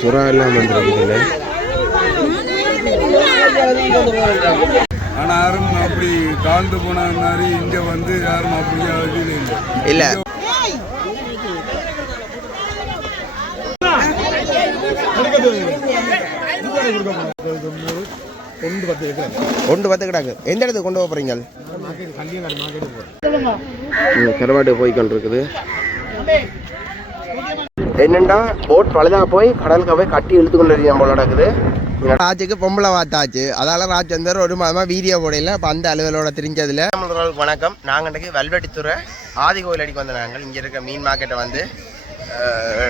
சுறா எல்லாம் வந்துருக்குதுல்ல. ஆனா யாரும் அப்படி தாழ்ந்து போன மாதிரி இங்க வந்து யாரும் அப்படியா இல்லை. கொண்டு பத்து கிடாக்கு. எந்த இடத்துக்கு கொண்டு போக போறீங்க? கருவாட்டு போய் கொண்டிருக்குது என்னண்டா போட் பழுதா போய் கடலுக்கு போய் கட்டி இழுத்து கொண்டு போல நடக்குது. ராஜுக்கு பொம்பளை வாத்தாச்சு அதால ராஜேந்தர் ஒரு மாதமா வீடியோ போடையில இப்போ அந்த அலுவலோட தெரிஞ்சதுல. நம்மளுக்கு வணக்கம். நாங்கள் இன்றைக்கு வல்வெட்டித்துறை ஆதி கோயில் அடிக்கு வந்த நாங்கள். இங்கே இருக்க மீன் மார்க்கெட்டை வந்து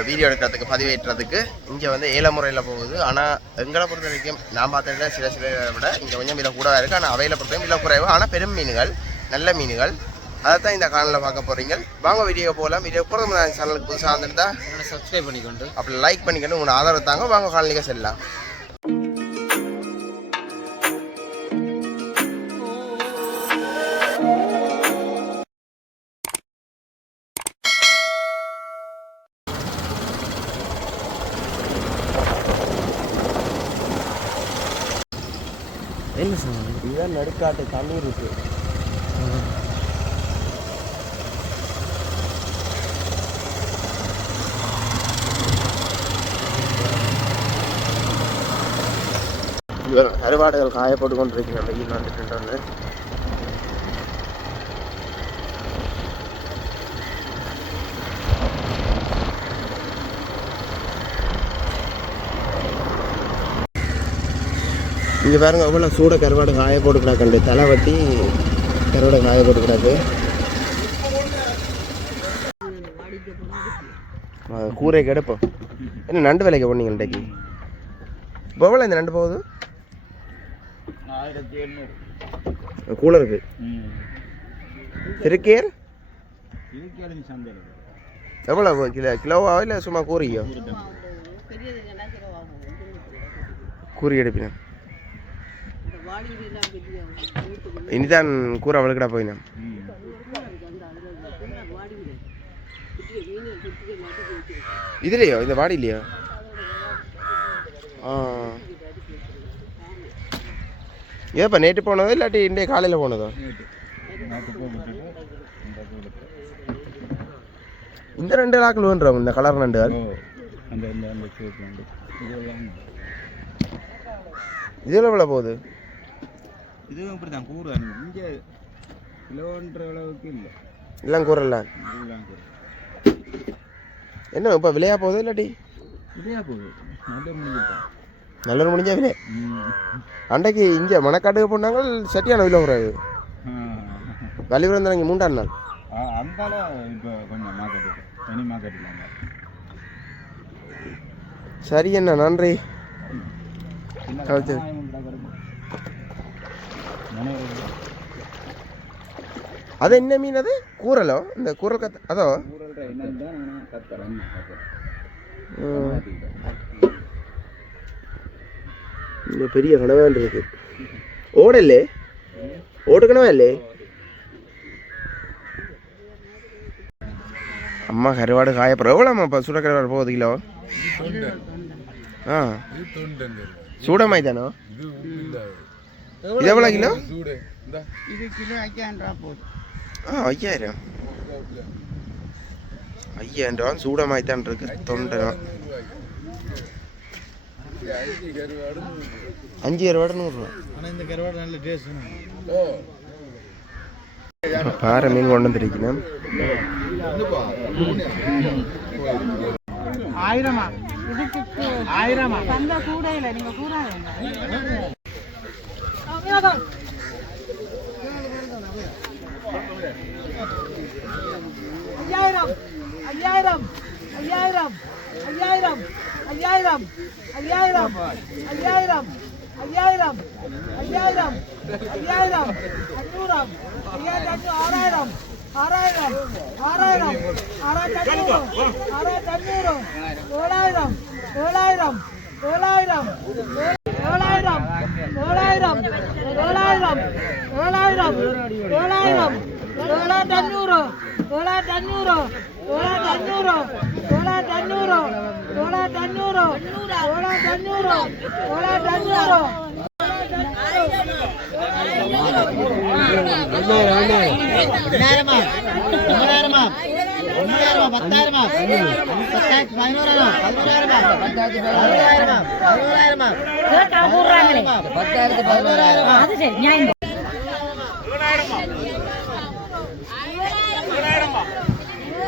வீடியோ எடுக்கிறதுக்கு பதிவேற்றுறதுக்கு இங்கே வந்து ஏல முறையில் போகுது. ஆனால் எங்களை பொறுத்த வரைக்கும் நான் பார்த்த சில சில விட இங்கே கொஞ்சம் விலை கூடவா இருக்குது ஆனால் அவையில் பொறுத்த வரைக்கும் விலை குறைவு. ஆனால் பெரும் மீன்கள் நல்ல மீன்கள் அதை தான் இந்த காணொலியில் பார்க்க போகிறீங்க வாங்க வீடியோ போகலாம். வீடியோ போகிறது சேனலுக்கு புதுசாக வந்துருந்தா சப்ஸ்கிரைப் பண்ணிக்கொண்டு அப்படி லைக் பண்ணிக்கணும். உங்களோட ஆதரவு தாங்க வாங்க காணொலிக்கு செல்லலாம். என்ன சொன்னாங்க இதுதான் நடுக்காட்டு தண்ணீர் இருக்கு. கருவாடுகள் காயப்பட்டு கொண்டிருக்கிற வெயில் வந்துட்டு இங்கே பாருங்க அவ்வளோ சூட கருவாடு காய போட்டு கிடக்கு தலை வட்டி கருவாடு காய போட்டு கிடக்கு கூரை கெடுப்போம். என்ன நண்டு விலைக்கு போனீங்க இன்றைக்கு? இப்போ எவ்வளோ இந்த நண்டு போகுது? ஆயிரத்தி எழுநூறு கூட இருக்கு. திருக்கேர்? எவ்வளோ கிலோ கிலோவா இல்லை சும்மா கூறியோ? கூறி எடுப்பினா இனிதான் கூரை அவளுக்குடா போயினா இதுலையோ? இந்த வாடிலையோ ஆ. ஏப்பா நேற்று போனதோ இல்லாட்டி இன்றைய காலையில் போனதோ? இந்த ரெண்டு லாக்கில் வேண்டுறோம் இந்த கலர் நண்டுகள் இதில் எவ்வளோ போகுது? இதுவும் இப்படி தான். கூறு இங்கே கிலோன்ற அளவுக்கு இல்லை. எல்லாம் கூறு. என்ன இப்போ விலையா போகுது இல்லாட்டி? இதே போகுது. நல்ல முடிஞ்சாவிலே அன்றைக்கு இங்கே மணக்காட்டுக்கு போனாங்க சட்டியான வில குறாது வழி இங்கே மூன்றாம் நாள். சரி என்ன நன்றி அது என்ன மீன் அது? கூரலோ? இந்த கூரல் கத்த அதோ. இங்கே பெரிய கனவான் இருக்கு. ஓடலே? ஓட்டு கனவா இல்லே? அம்மா கருவாடு காயப்புறம் எவ்வளோம்மா இப்போ சுட கருவாடு போகுது கிலோ? ஆ. சூடமாய் தானோ? இது எவ்வளோ கிலோ? ஐயாயிரம் ஆ ஐயாயிரம். ஐயாயிரம் ரூபா சூடமாய் தான் இருக்கு. தொண்டனம் அஞ்சு கருவாடு நூறுரூவா பாறை மீன் கொண்டு வந்துருக்கணும். ஆயிரமா? ஆயிரமா? கூட இல்லை நீங்க கூட ஐயாயிரம். ஐயாயிரம். ஐயாயிரம். ஐயாயிரம். ஐயாயிரம் ஐயாயிரம் ஐயாயிரம் ஐயாயிரம் ஐயாயிரம் ஐயாயிரம் அஞ்சூறாம் ஐயாயிரத்தி அஞ்சு ஆறாயிரம் ஆறாயிரம் ஆறாயிரம் ஆறாயிரத்தி அஞ்சூறு ஆறாயிரத்தி அஞ்சூறு ஏழாயிரம் ஏழாயிரம் ஏழாயிரம் ஏழாயிரம் ஏழாயிரம் ஏழாயிரம் ஏழாயிரம் ஏழாயிரம் ஏழாயிரத்தி அஞ்சூறு ஏழாயிரத்தி அஞ்சூறு ஏழாயிரத்தி அஞ்சூறு தொள்ளாயிரத்தி அஞ்சூறு தொள்ளாயிரத்தி அஞ்சூறு தொள்ளாயிரத்தி அஞ்சூறு தொள்ளாயிரத்தி அஞ்சூறு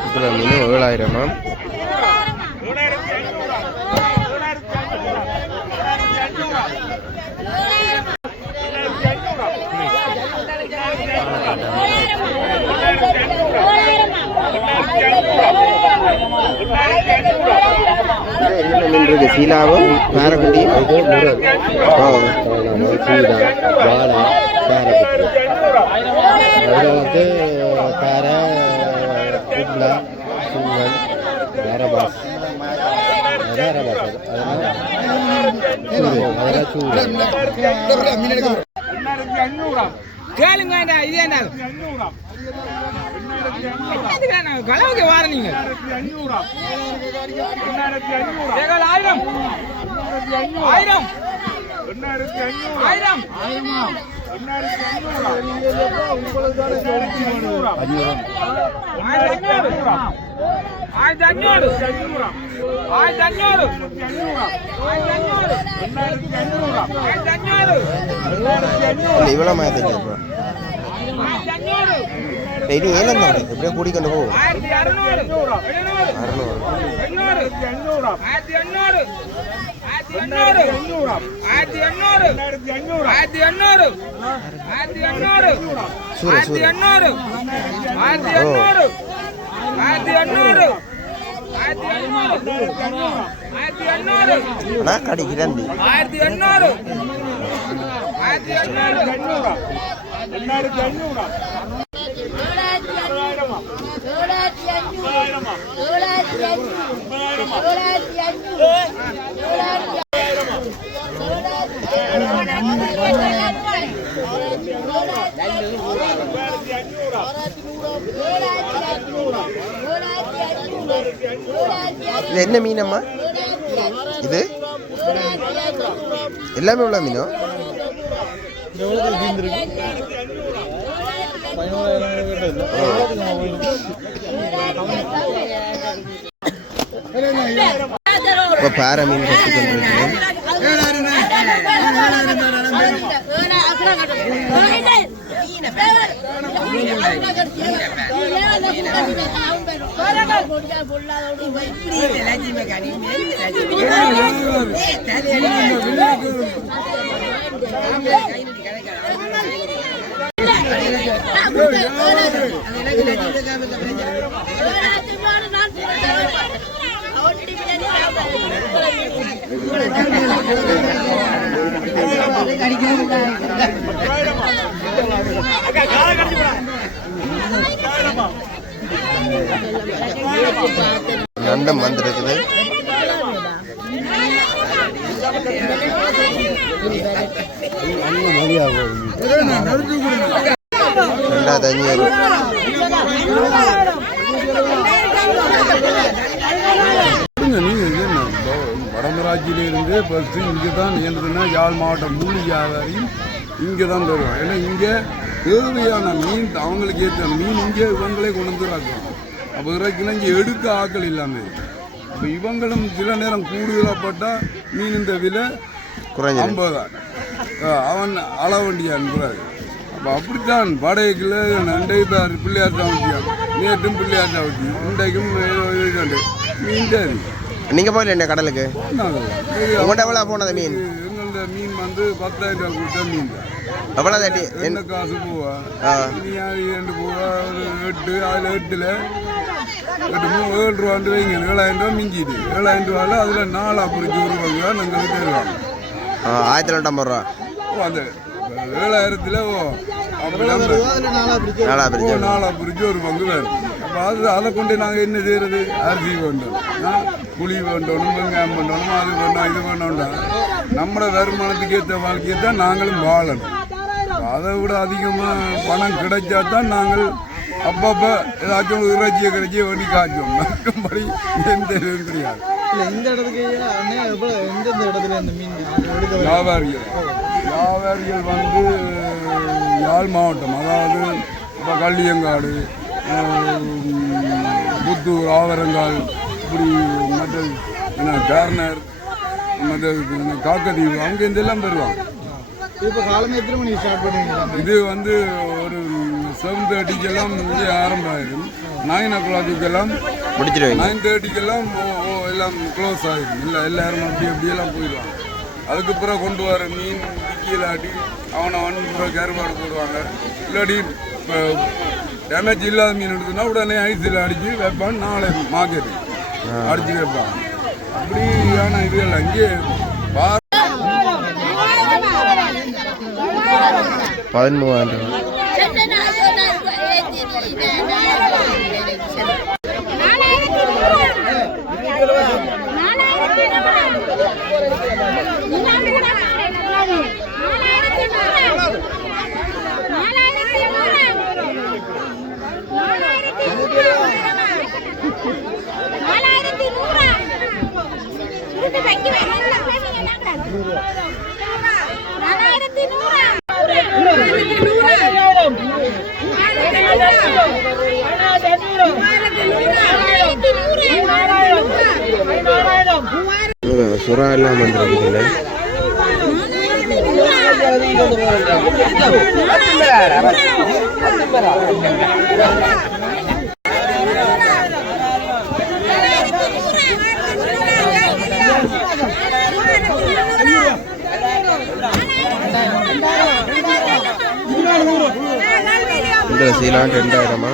இதில் மீன் ஏழாயிரமா என்னென்ன மீன் இருக்கு சீலாவும் பேரக்குட்டி ஓ சீடா வாழை பேரப்பட்டு அதில் வந்து பேரை உப்ளா சுங்கல் வேரபாஸ் வேரபாஸ் அதெல்லாம் அதெல்லாம் சூடு. கேளுங்க இது என்ன? கலவுக்கு வார நீங்க. ஆயிரம் ஆயிரம். ஆயிரம். ஆயிரம். ஆயிரத்தி அஞ்சூறு ஆயிரத்தி அஞ்சூறு ஆயிரத்தி அஞ்சூறு இவ்வளோ மாயத்துக்கு இனி ஏலம் தான் எப்படியோ கூட்டிக்கொண்டு போகும். எண்ணூறு. ஆயிரத்தி எண்ணூறு. ஆயிரத்தி எண்ணூறு ஆயிரத்தி எண்ணூறு ஆயிரத்தி எண்ணூறு ஆயிரத்தி எண்ணூறு சூடு ஆயிரத்தி சூடு எண்ணூறு ஆயிரத்தி எண்ணூறு ஆயிரத்தி எண்ணூறு ஆயிரத்தி எண்ணூறு ஆயிரத்தி எண்ணூறு அண்ணா கடி கிரந்தி ஆயிரத்தி எண்ணூறு ஆயிரத்தி எண்ணூறு இது என்ன மீனம்மா? இது? எல்லாமே உள்ள மீனோ? இப்போ பாறை மீன் கட்டி கொண்டிருக்கிறேன் நண்டம் வந்திருக்குது. ரெண்டாவது அஞ்சு சொல்லுங்க நீங்க இது என்ன வடமராட்சியிலிருந்து ஃபஸ்ட்டு இங்கே தான் என்னதுன்னா யாழ் மாவட்டம் மூலி வியாபாரியும் இங்கே தான் தருவோம் ஏன்னா இங்கே தேவையான மீன் அவங்களுக்கு ஏற்ற மீன் இங்கே இவங்களே கொண்டு வந்து இறக்குறோம் அப்போ இறக்கினா இங்கே எடுக்க ஆக்கள் இல்லாமல் அப்போ இவங்களும் சில நேரம் கூடுதலாக போட்டால் மீன் இந்த விலை குறைஞ்சிருக்கு ஐம்பதான் அவன் அள வண்டியா அனுப்புறாரு அப்போ அப்படித்தான் வாடகைக்குள்ள நண்டை பிள்ளையார் சாவட்டியா நேற்றும் பிள்ளையார் சாவட்டி இன்றைக்கும் மீன் தான் நீங்க போயில என்ன கடலுக்கு? உங்கள்கிட்ட எவ்வளோ போனது மீன்? எங்களோட மீன் வந்து பத்தாயிரம் கொடுத்த மீன். எவ்வளோ தட்டி? என்ன காசு போவா. ரெண்டு போவா ஒரு எட்டு அதில் எட்டில். எட்டு மூணு ஏழு ரூபாண்டு வைங்க. ஏழாயிரம் ரூபா மிஞ்சிது. ஏழாயிரம் ரூபாயில் அதில் நாலா பிடிச்சி ஒரு தான் எங்களுக்கு தருவாங்க ஆயிரத்தி தொண்ணூற்றம்பது ரூபா. ஓ, அந்த ஏழாயிரத்தில் ஓ நாலா பிரிச்சு நாலா பிரிச்சு ஒரு பங்கு அப்போ அது அதை கொண்டு நாங்கள் என்ன செய்யறது? அரிசி வேண்டும் புளி வேண்டும் வெங்காயம் பண்ணணும் அது வேணும் இது வேணும்டா. நம்மளோட வருமானத்துக்கு ஏற்ற வாழ்க்கையை தான் நாங்களும் வாழணும். அதை விட அதிகமாக பணம் கிடைச்சா தான் நாங்கள் அப்பப்போ ஏதாச்சும் இறைச்சியை கிடைச்சி வண்டி காய்ச்சும். மற்றபடி எந்த இதுவும் கிடையாது. இல்ல இந்த இடத்துக்கு எந்தெந்த இடத்துல மீன் வியாபாரிகள். வியாபாரிகள் வந்து யாழ் மாவட்டம் அதாவது இப்போ கள்ளியங்காடு புத்தூர் ஆவரங்கால் இப்படி மற்ற என்ன கார்னர் மற்ற காக்கத்தீவு அங்கேருந்தெல்லாம் பெறுவாங்க இப்போ காலமே எத்தனை மணிக்கு ஸ்டார்ட் பண்ணுவீங்க? இது வந்து ஒரு செவன் தேர்ட்டிக்கெல்லாம் இங்கே ஆரம்பம் ஆயிடும் நைன் ஓ கிளாக்குக்கெல்லாம் முடிச்சிடுவீங்க நைன் தேர்ட்டிக்கெல்லாம் எல்லாம் க்ளோஸ் ஆகிடும் இல்லை எல்லாரும் அப்படி அப்படியெல்லாம் போயிடுவாங்க. அதுக்கு பிறகு கொண்டு வர மீன் விக்கிலாட்டி அவனை அவன் கருவாடு போடுவாங்க. இல்லாட்டி இப்போ டேமேஜ் இல்லாத மீன் எடுத்துனா உடனே ஐஸில் அடித்து வைப்பான் நாளை மார்க்கெட்டு அடித்து வைப்பான். அப்படியான இதுகள் அங்கே பா பதிமூவாயிரம் சுறா எல்லாம் வந்துருக்குதுல்ல இந்த சீலாம் ரெண்டாயிரமா?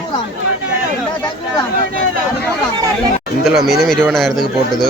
இருபதாயிரத்துக்கு போட்டது.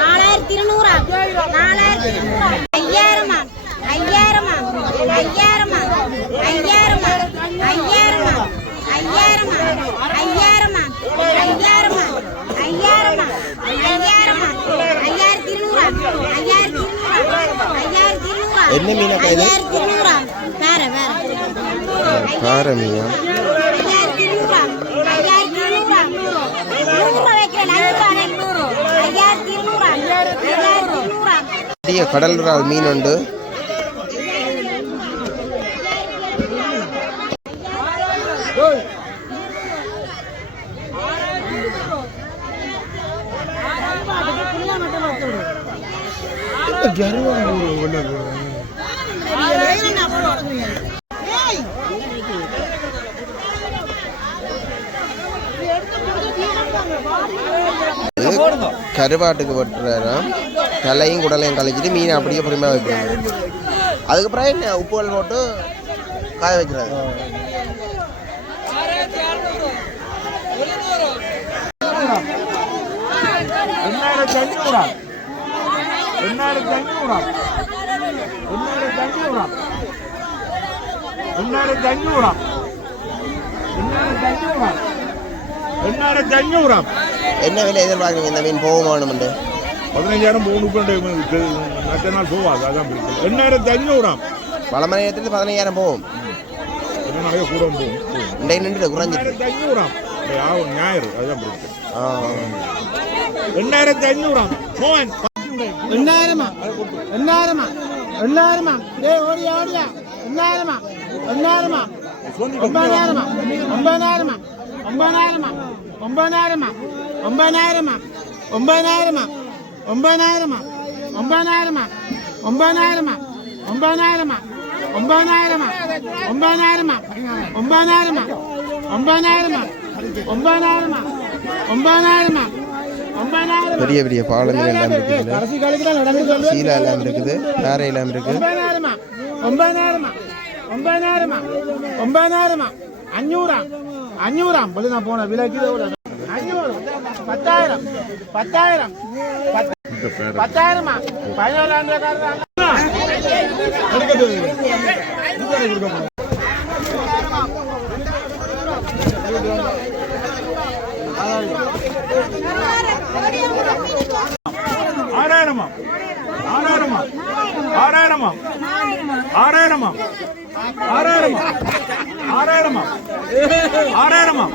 நாலாயிரத்தி இருநூறா நாலாயிரத்தி இருநூறா ஐயாயிரமா ஐயாயிரமா ஐயாயிரமா ஐயாயிரமா ஐயாயிரமா ஐயாயிரமா ஐயாயிரமா ஐயாயிரமா ஐயாயிரமா ஐயாயிரமா ஐயாயிரத்தி இருநூறா ஐயாயிரத்தி இருநூறா ஐயாயிரத்தி இருநூறா என்ன மீனக்கா ஐயாயிரத்தி இருநூறா வேற வேற காரமியா ஐயாயிரத்தி இருநூறா ஐயாயிரத்தி இருநூறா நூறுரூவா வைக்கிறேன் அஞ்சு ரூபா ஐயாயிரத்தி இருநூறா ஐயாயிரத்தி இருநூறா பெரிய கடல் இறால் மீன் உண்டு. கருவாட்டுக்கு வெட்டுறோம் தலையும் குடலையும் கழிச்சிட்டு மீன் அப்படியே பொறுமையாக வைப்பாங்க அதுக்கப்புறம் என்ன உப்புகள் போட்டு காய வைக்கிறாங்க ரெண்டாயிரத்தி ஐநூறா. ரெண்டாயிரத்தி ஐநூறா. ரெண்டாயிரத்தி ஐநூறா. ரெண்டாயிரத்தி ஐநூறா. ரெண்டாயிரத்தி ஐநூறா. എണ്ണായിരത്തി അഞ്ഞൂറാം എന്നെ വില എതിർ വാങ്ങി നവീൻ പോകുമാണുണ്ട് പതിനഞ്ചായിരം മൂന്ന് ഉപ്പുണ്ട് മറ്റന്നാൾ പോവാം അതാ എണ്ണായിരത്തി അഞ്ഞൂറാം വളമനയത്തിൽ പതിനഞ്ചായിരം പോവും நிறைய கூட போகும் ரெண்டாயிரத்து குறைஞ்சிருக்கு ஐநூறாம் ஆகும் ஞாயிறு அதுதான் பிரச்சனை ரெண்டாயிரத்தி ஐநூறாம் மோகன் எண்ணாயிரமா எண்ணாயிரமா எண்ணாயிரமா ஏ ஓடியா ஓடியா எண்ணாயிரமா எண்ணாயிரமா ஒன்பதாயிரமா ஒன்பதாயிரமா ஒன்பதாயிரமா ஒன்பதாயிரமா ஒன்பதாயிரமா ஒன்பதாயிரமா ஒன்பதாயிரமா ஒன்பதாயிரமா ஒன்பதாயிரமா ஒன்பதாயிரமா ஒன்பதாயிரமா ஒன்பதாயிரமா ஒன்பதாயிரமா ஒன்பதாயிரமா ஒன்பதாயிரமா ஒன்பதாயிரமா ஒன்பதாயிரமா பெரிய பெரிய பாலங்கள் எல்லாம் இருக்குது கடைசி காலத்துல நடந்து சொல்லு சீலா எல்லாம் இருக்குது வேற எல்லாம் இருக்கு ஒன்பதாயிரமா ஒன்பதாயிரமா ஒன்பதாயிரமா ஒன்பதாயிரமா அஞ்சூறாம் அஞ்சூறாம் நான் போன விலைக்கு அஞ்சூறு பத்தாயிரம். பத்தாயிரம். பத்தாயிரமா? பதினோராம் ஆறாயிரமா? ஆறாயிரமா? ஆறாயிரமா? ஆறாயிரமா? ஆறாயிரமா? ஆறாயிரமா? ஆறாயிரமா?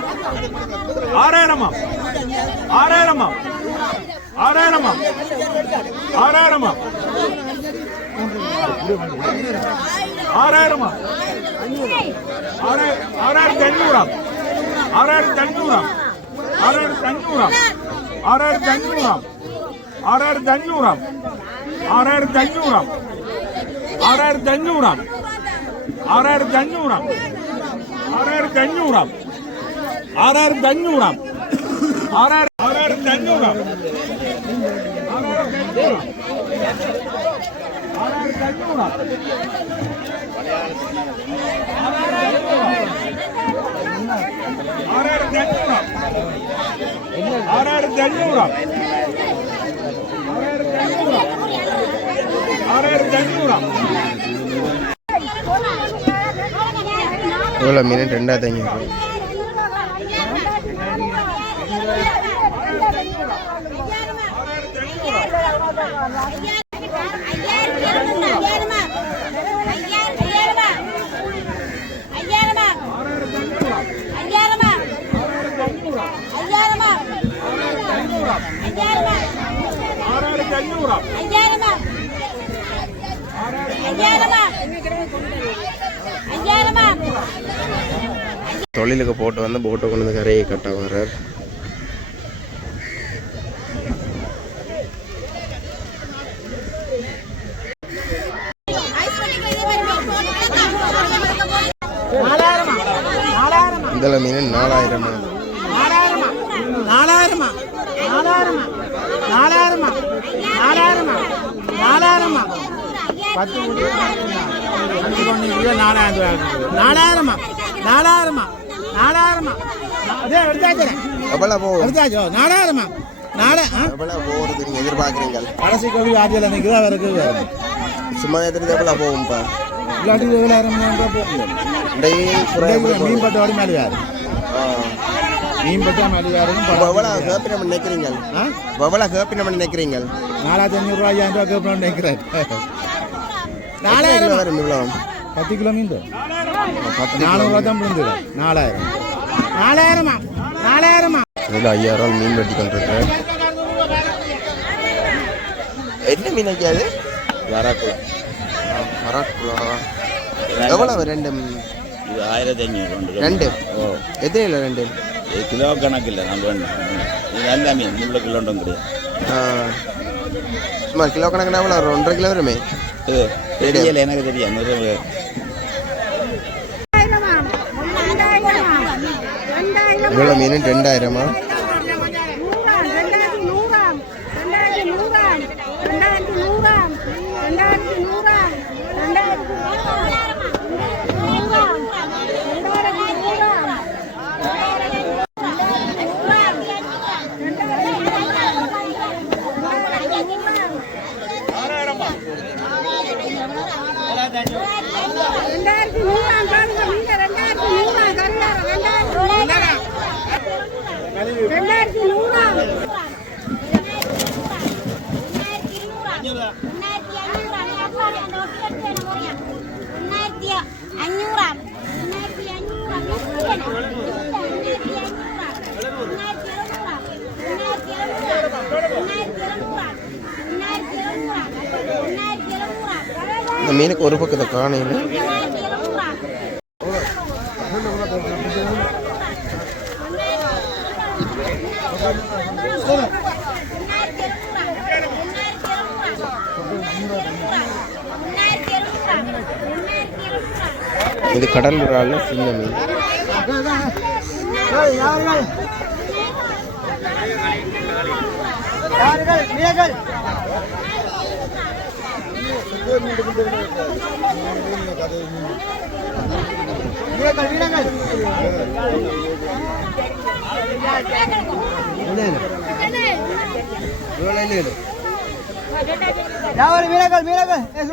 ஆறாயிரமா? ஆறாயிரமா? ஆறாயிரமா? ஆறாயிரமா? ஆறாயிரமா? ஆறாயிரத்தி அஞ்சூறாம் ஆறாயிரத்தி அஞ்சூறாம் ஆறாயிரத்தி அஞ்சூறாம் ஆறாயிரத்தி அஞ்சூறாம் ஆறாயிரத்தி அஞ்சூறாம் ஆறாயிரத்தி அஞ்சூறாம் ஆறாயிரத்தி அஞ்சூறாம் ஆறாயிரத்தி அஞ்சூறாம் ആറായിരത്തി അഞ്ഞൂറാം ആറായിരത്തി അഞ്ഞൂറാം ആറായിരം ആറായിരത്തി അഞ്ഞൂറാം ആറായിരത്തി അഞ്ഞൂറാം ആറായിരത്തി അഞ്ഞൂറാം ആറായിരത്തി അഞ്ഞൂറാം ആറായിരത്തി അഞ്ഞൂറാം ആറായിരത്തി അഞ്ഞൂറാം எவ்வளோ மீன்? ரெண்டாயிரத்தி ஐநூறு ஆறாயிரத்தி அஞ்சூறாம் தொழிலுக்கு போட்டு வந்து போட்டை கொண்டு வந்து கரையை கட்ட வர்றார். இதில் மீன் நாலாயிரமா? நாலாயிரமா? நாலாயிரமா? நாலாயிரமா? நாலாயிரமா? நாலாயிரமா? பத்து நாலாயிரம் நாலாயிரமா? நாலாயிரமா? நாலாயிரமா? அதே எடுத்தாச்சு. எவ்வளவு? எடுத்தாச்சோ? நாலாயிரமா? நாளை எவ்வளவு போகிறது நீங்கள் எதிர்பார்க்குறீங்க கடைசி கோவி ஆட்டியில் நிற்கிறதா இருக்குது சும்மா எத்தனை எவ்வளவு போகும்ப்பா? இல்லாட்டி ஏழாயிரம் போகும் டெய்லி மீன் பட்டு வரும் மேலேயாரு. மீன் பட்டு மேலேயாரும் எவ்வளோ கேப்பி நம்ம நினைக்கிறீங்க எவ்வளோ கேப்பி நம்ம நினைக்கிறீங்க நாலாயிரத்தி அஞ்சூறுரூவா ஐயாயிரம் ரூபா கேப்பி நினைக்கிறேன். நாலாயிரம். பத்து கிலோ மீன் நானூறுவா தான் விழுந்துடு நாலாயிரம். நாலாயிரமா? நாலாயிரமா? இதில் ஐயாயிரம் மீன் வெட்டி கொண்டிருக்கேன் என்ன மீன் வைக்காது வரக்குள்ள மரக்குழா எவ்வளவு ரெண்டு? இது ஆயிரத்தி அஞ்சூறு ரெண்டு. எத்தனை கிலோ ரெண்டு? கிலோ கணக்கில்லை நம்ம வேணும். இது நல்ல மீன் முள்ள கிலோண்டும் கிடையாது. சுமார் கிலோ கணக்குனா எவ்வளோ ஒன்றரை கிலோ வருமே? தெரியல எனக்கு தெரியும் இவ்வளோ மீன் ரெண்டாயிரமா ரெண்டாயிரத்தி நூறாம் ரெண்டாயிரத்தி நூறாம் ரெண்டாயிரத்தி நூறாம் ரெண்டாயிரத்தி நூறாம் ரெண்டாயிரத்தி நூறாம் ரெண்டாயிரத்தி நூறாம் ரெண்டாயிரத்தி நூறாம் பாருங்க நீங்க ரெண்டாயிரத்தி நூறாம் கருணாரம் ரெண்டாயிரத்தி ரெண்டாயிரத்தி நூறாம் அஞ்சூறாம் ரெண்டாயிரத்தி அஞ்சூறாம் மீனுக்கு ஒரு பக்கத்தை காணையில். இது கடல் இறால் சின்ன மீன். யார்கள் யாவது மீனக்கள் மீனக்கள் ஏ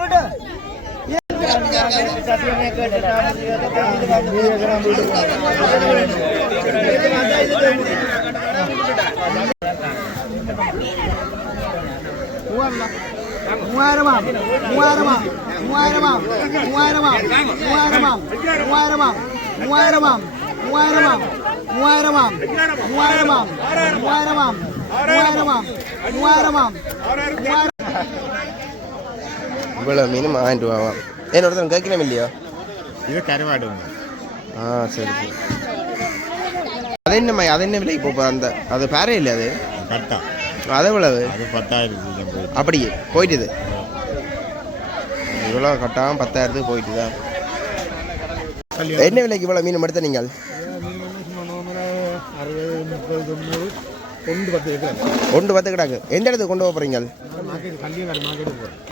மூவாயிரமா மூவாயிரமா மூவாயிரமா மூவாயிரமா மூவாயிரமா மூவாயிரமா மூவாயிரமா மூவாயிரமா மூவாயிரமா மூவாயிரமா மூவாயிரமா மூவாயிரமா மூவாயிரம் இவ்வளோ மீன் வாங்கிட்டு வாவாம் ஏன் ஒருத்தன் கேட்கணும் இல்லையோ இது கருவாடு ஆ சரி சரி அது என்ன அது என்ன விலைக்கு போப்பா அந்த அது பேரே இல்லை அது கட்டா அது எவ்வளவு அது பத்தாயிரத்தி அப்படியே போயிட்டுது. இவ்வளோ கட்டாம் பத்தாயிரத்துக்கு போயிட்டுதா? என்ன விலைக்கு இவ்வளோ மீன் எடுத்த நீங்கள்? கொண்டு பத்து கிடாக்கு எந்த இடத்துக்கு கொண்டு போகிறீங்க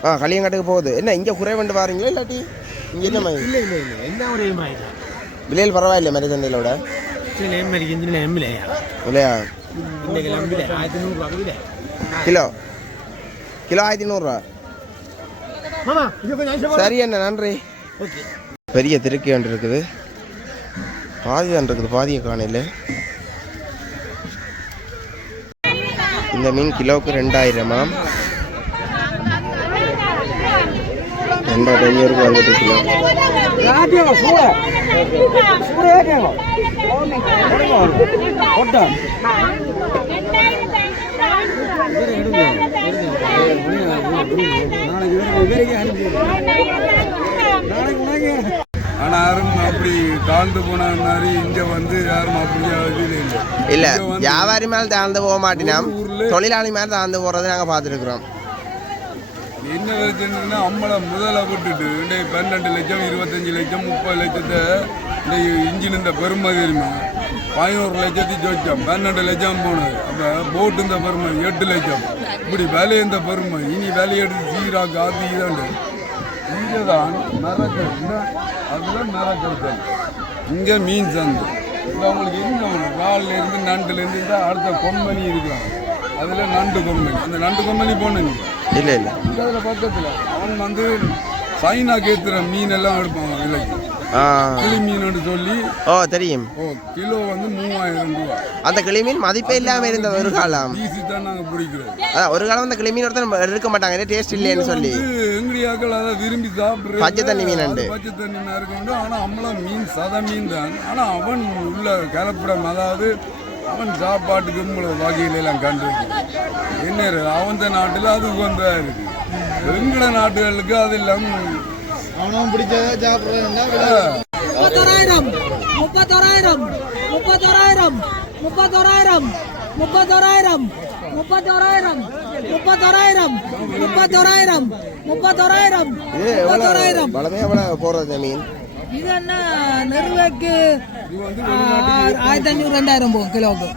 ஆ களியங்காட்டுக்கு போகுது. என்ன இங்கே குறை குறைவண்டு வாரீங்களா இல்லாட்டி இங்கே என்ன மாதிரி? விலையில் பரவாயில்ல மாதிரி சந்தையிலோட விலையா? கிலோ? கிலோ ஆயிரத்தி நூறுரூவா சரி அண்ணா நன்றி. பெரிய திருக்கி ஒன்று இருக்குது. பாதி தான் இருக்குது பாதியை காணையில் இந்த மீன் கிலோவுக்கு ரெண்டாயிரமா? ரெண்டாயிரத்தி ஐநூறுக்கு வந்துட்டு கிலோ. யாரும் அப்படி தாழ்ந்து போன மாதிரி இங்க வந்து யாரும் அப்படியா இல்லை இல்ல வியாபாரி மேல தாழ்ந்து போக மாட்டினோம். ஒரு தொழிலாளி மேல தாழ்ந்து போறதை நாங்க பார்த்துருக்குறோம். என்ன பிரச்சனைன்னா அம்மளை முதல்ல விட்டுட்டு பன்னெண்டு லட்சம் இருபத்தஞ்சு லட்சம் முப்பது லட்சத்தை இந்த இன்ஜின் இந்த பெருமை தெரியுமா பதினோரு லட்சத்தி சொச்சம் பன்னெண்டு லட்சம் போனது. அப்போ போட்டு இந்த பெருமை எட்டு லட்சம். இப்படி விலை இந்த பெருமை இனி விலையெடுத்து சீரா காத்து இதாண்டு. இங்கே தான் மரக்கல் அதெல்லாம் மரக்கல் இங்கே மீன் சந்தை. என்ன வேணும்? இறால்ல இருந்து நண்டுல இருந்து இந்த அடுத்த கொம்பனி இருக்கலாம். அதில் நண்டு கொம்பனி. அந்த நண்டு கொம்பனி போனீங்க இல்ல இல்ல. அதில் பக்கத்தில். அவன் வந்து சைனா கேத்துற மீன் எல்லாம் எடுப்பான் விலைக்கு. ஆ. கிளி மீன் சொல்லி ஓ தெரியும். ஓ கிலோ வந்து மூவாயிரம் ரூபா. அந்த கிளிமீன் மதிப்பே இல்லாம இருந்தது ஒரு காலம். ஈஸி தான் நாங்கள் பிடிக்கிறோம். அதான் ஒரு காலம் அந்த கிளிமீன் ஒருத்தர் எடுக்க மாட்டாங்க டேஸ்ட் இல்லைன்னு சொல்லி. எங்கடியாக்கள் அதை விரும்பி சாப்பிடுறது பச்சை தண்ணி மீன் உண்டு. அது பச்சை தண்ணி மீன் இருக்கு ஆனால் அம்மளம் மீன் சத மீன் தான். ஆனால் அவன் உள்ள கலப்படம் அதாவது அவன் சாப்பாட்டுக்கு உங்களை வகையில எல்லாம் கண்டு என்ன அவன் நாட்டில் அது வந்தா இருக்கு. எங்கட நாட்டுகளுக்கு அதெல்லாம் அவனும் பிடிச்சதை சாப்பிட்றதுன்னா முப்பத்தோராயிரம் முப்பத்தோராயிரம் முப்பத்தோராயிரம் முப்பத்தோராயிரம் முப்பத்தோராயிரம் முப்பத்தோராயிரம் முப்பத்தோராயிரம் முப்பத்தோராயிரம் முப்பத்தோராயிரம் முப்பத்தோராயிரம் வளமே எவ்வளவு போறது இந்த மீன் இது என்ன நெருவைக்கு ஆயிரத்தி ஐநூறு ரெண்டாயிரம் போகும் கிலோவுக்கு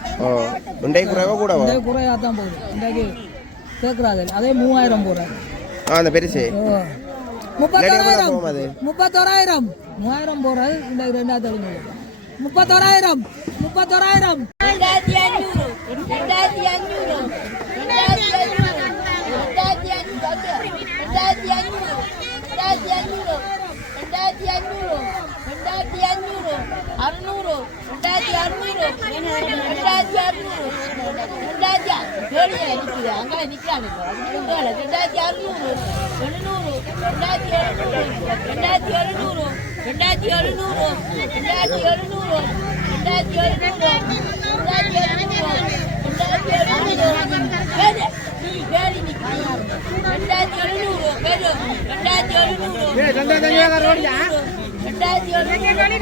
உண்டை குறைவா கூடவா இந்த குறையாக தான் போகுது இன்றைக்கு கேட்குறாது அதே மூவாயிரம் போகிறேன் ஆ அந்த பெருசு முப்பத்தோராயிரம் முப்பத்தோராயிரம் மூவாயிரம் போறது இந்த ரெண்டாவது தொழில் முப்பத்தோராயிரம் முப்பத்தோராயிரம் ரெண்டாயிரத்தி அஞ்சூறு ரெண்டாயிரத்தி அஞ்சூறு ரெண்டாயிரத்தி அஞ்சூறு ரெண்டாயிரத்தி அஞ்சூறு ரெண்டாயிரத்தி அஞ்சூறு ரெண்டாயிரத்தி அறுநூறு ரெண்டாயிரத்தி அறுநூறு. ரெண்டாயிரத்தி அறுநூறு. ரெண்டாயிரத்தி வேலையை நிற்குது அங்கே நிற்கிறாங்க ரெண்டாயிரத்தி அறுநூறு. எழுநூறு. ரெண்டாயிரத்தி எழுநூறு. ரெண்டாயிரத்தி எழுநூறு. ரெண்டாயிரத்தி எழுநூறு. ரெண்டாயிரத்தி எழுநூறு. ரெண்டாயிரத்தி எழுநூறு. ரெண்டாயிரத்தி எழுநூறு. ரெண்டாயிரத்தி எழுநூறு. வேலை வேலி நிக்குது ரெண்டாயிரத்தி எழுநூறு. பேரு ரெண்டாயிரத்தி எழுநூறு. ரெண்டாயிரத்தி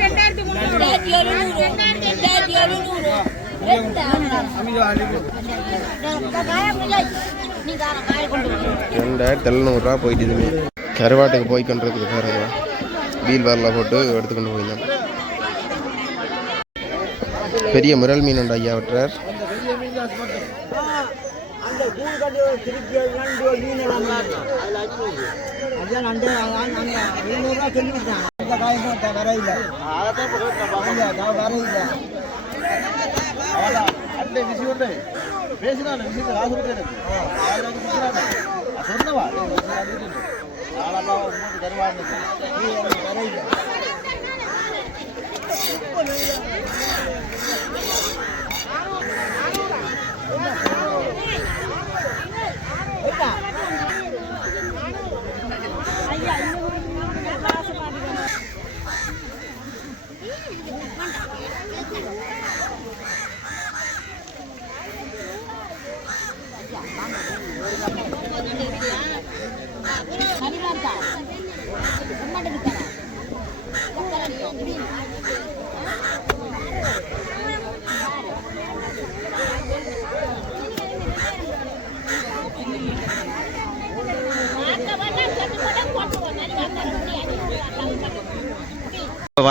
ரெண்டாயிரத்தி எழுநூறு ரெண்டாயிரத்தி எழுநூறு ரெண்டாயிரத்தி எழுநூறு ரெண்டாயிரத்தி எழுநூறுரூவா போயிட்டு இதுமே கருவாட்டுக்கு போய் கொண்டிருக்குது பாருங்க வீல் வரல போட்டு எடுத்துக்கொண்டு போயிருந்தோம் பெரிய முரல் மீன் உண்டு ஐயா விட்டுறார் அதான் நண்டு ஐநூறுரூவா எழுநூறுவா அந்த காயம் வர இல்லை வர இல்லை அந்த விஷயம் உண்டு பேசினாலும் விஷயத்தை காசு கொடுத்து எனக்கு சொன்னவா நாளப்பா உங்களுக்கு தருவான்னு வர இல்லை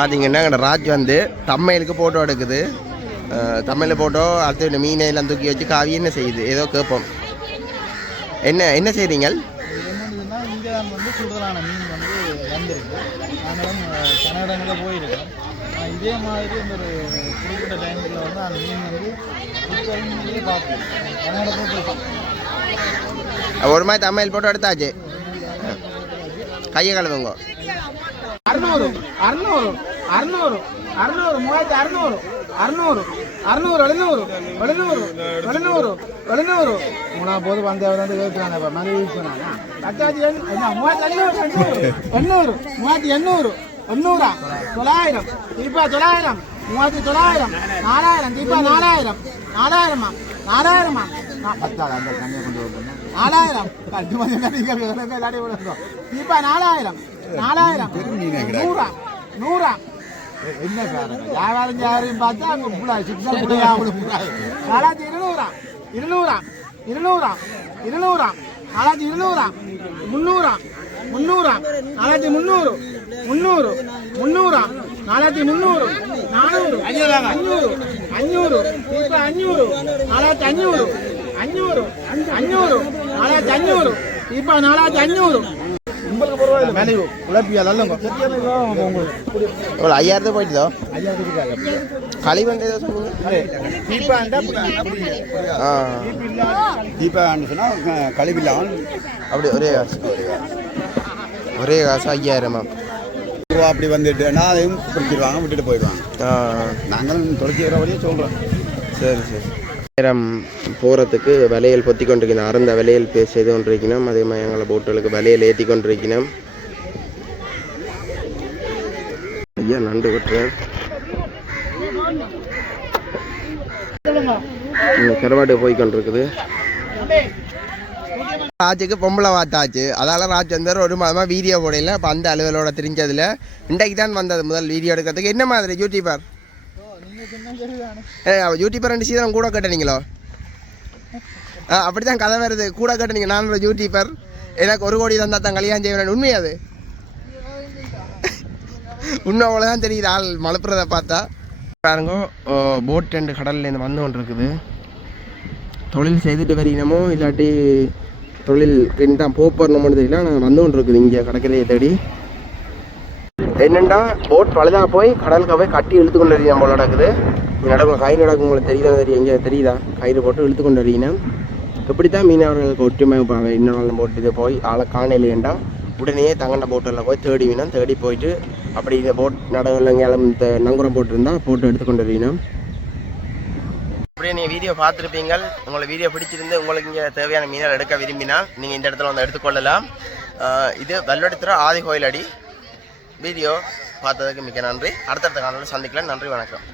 பார்த்தீங்கன்னா எங்கட ராஜ் வந்து தம்மையிலுக்கு ஃபோட்டோ எடுக்குது. தமிழில் ஃபோட்டோ அடுத்து மீனை எல்லாம் தூக்கி வச்சு காவி என்ன செய்யுது? ஏதோ கேட்போம். என்ன என்ன செய்கிறீங்க இது என்னதுன்னா இங்கே வந்து கூடுதலான மீன் வந்து வந்திருக்கு. நாங்களும் அஹ், பல இடங்களில் போயிருக்கோம். ஆனா, இதே மாதிரி இந்த ஒரு குறிப்பிட்ட டைமில் வந்து அந்த மீன் வந்து புத்தகங்களே பார்ப்போம். கன்னட போட்டு ஒரு மாதிரி தமிழ் ஃபோட்டோ எடுத்தாச்சு. கையை கழுவுங்க. அறுநூறு அறுநூறு. அறுநூறு. அறுநூறு மூவாயிரத்தி அறுநூறு. அறுநூறு அறுநூறு எழுநூறு எழுநூறு எழுநூறு எழுநூறு. மூணாவது போது வந்தவர் வந்து கேட்கிறாங்க இப்போ யூஸ் பண்ணாங்க அத்தாச்சி என்ன மூவாயிரத்தி எண்ணூறு எண்ணூறு மூவாயிரத்தி எண்ணூறு எண்ணூறா? தொள்ளாயிரம். திருப்பா தொள்ளாயிரம். மூவாயிரத்தி தொள்ளாயிரம். நாலாயிரம். திருப்பா நாலாயிரம். நாலாயிரமா? நாலாயிரமா? அந்த தண்ணியை கொண்டு வரணும் நாலாயிரம். கட்டு மதியம் திருப்பா நாலாயிரம். நாலாயிரம். நூறா. நூறா. என்ன காரணம்? வியாபாரம் யாரையும் பார்த்தா அங்க புள்ளா சிக்ஸர் புள்ளையா நாலாயிரத்தி இருநூறா இருநூறா இருநூறா இருநூறா நாலாயிரத்தி இருநூறா முந்நூறா முந்நூறா நாலாயிரத்தி முந்நூறு முந்நூறு முந்நூறா நாலாயிரத்தி முந்நூறு நானூறு அஞ்சூறு அஞ்சூறு இப்ப அஞ்சூறு நாலாயிரத்தி அஞ்சூறு அஞ்சூறு அஞ்சூறு நாலாயிரத்தி அஞ்சூறு இப்போ நாலாயிரத்தி அஞ்சூறு மேலே எவ்வளோ ஐயாயிரத்து போயிட்டுதோ? ஐயாயிரத்துக்கு களி வந்து ஏதோ சொன்னீங்க ஆ. சொன்னால் கழிவில்லாமல் அப்படி ஒரே காசு ஒரே ஒரே காசு ஐயாயிரமா அப்படி வந்துட்டு நான் அதையும் பிடிச்சிடுவாங்க விட்டுட்டு போயிடுவாங்க. நாங்களும் தொலைச்சிக்கிற வழியே சொல்கிறோம் சரி சரி நேரம் போகிறதுக்கு வலையல் பொத்தி கொண்டிருக்கணும் அறந்த வலையல் பே செய்து கொண்டிருக்கணும் அதே மாதிரி எங்களை போட்டுகளுக்கு வலையல் ஏற்றி கொண்டிருக்கணும் ஐயா நண்டு விட்டுறேன் கருவாட்டு போய் கொண்டிருக்குது ராஜுக்கு பொம்பளை வாத்தாச்சு அதால வந்தார் ஒரு மாதமாக வீடியோ போடையில இப்போ அந்த அலுவலோட தெரிஞ்சதில். இன்றைக்கு தான் வந்தது முதல் வீடியோ எடுக்கிறதுக்கு. என்ன மாதிரி யூடியூபர் ஏ யூடியூபர் ரெண்டு சீதனம் கூட கட்டுனீங்களோ? ஆ அப்படி தான் கதை வருது. கூட கட்டுனீங்க நான் யூடியூபர் எனக்கு ஒரு கோடி தந்தா தான் கல்யாணம் செய்வேன். உண்மை இன்னும் அவ்வளோதான் தெரியுது. ஆள் மலப்புறதை பார்த்தா. பாருங்க போட் ரெண்டு கடல்லேருந்து வந்து ஒன்று இருக்குது தொழில் செய்துட்டு வரீனமோ இல்லாட்டி தொழில் தான் போப்பறணும்னு தெரியல. ஆனால் வந்து ஒன்று இருக்குது இங்கே கடற்கரையை தேடி. என்னண்டா போட் பழுதா போய் கடலுக்கு போய் கட்டி இழுத்து கொண்டு வரீங்க போல நடக்குது. நடக்கும் கயிறு நடக்கும் உங்களுக்கு தெரியுதா தெரியும் எங்கே தெரியுதா? கயிறு போட்டு இழுத்து கொண்டு வரீங்க இப்படி தான் மீனவர்களுக்கு ஒற்றுமை இன்னொரு போட்டு இது போய் ஆளை காணையிலேண்டா உடனே தங்கண்ட போட்டில் போய் தேடி வேணும். தேடி போயிட்டு அப்படி இந்த போட் நடவில் எங்கேயாலும் இந்த நங்குரம் போட்டிருந்தா போட்டு எடுத்து கொண்டு அப்படியே நீங்கள் வீடியோ பார்த்துருப்பீங்க உங்களை வீடியோ பிடிச்சிருந்து உங்களுக்கு இங்கே தேவையான மீனால் எடுக்க விரும்பினா நீங்கள் இந்த இடத்துல வந்து எடுத்துக்கொள்ளலாம். இது வெள்ளடுத்துற ஆதி கோயில் அடி. வீடியோ பார்த்ததுக்கு மிக்க நன்றி. அடுத்தடுத்த காலையில் சந்திக்கலாம். நன்றி வணக்கம்.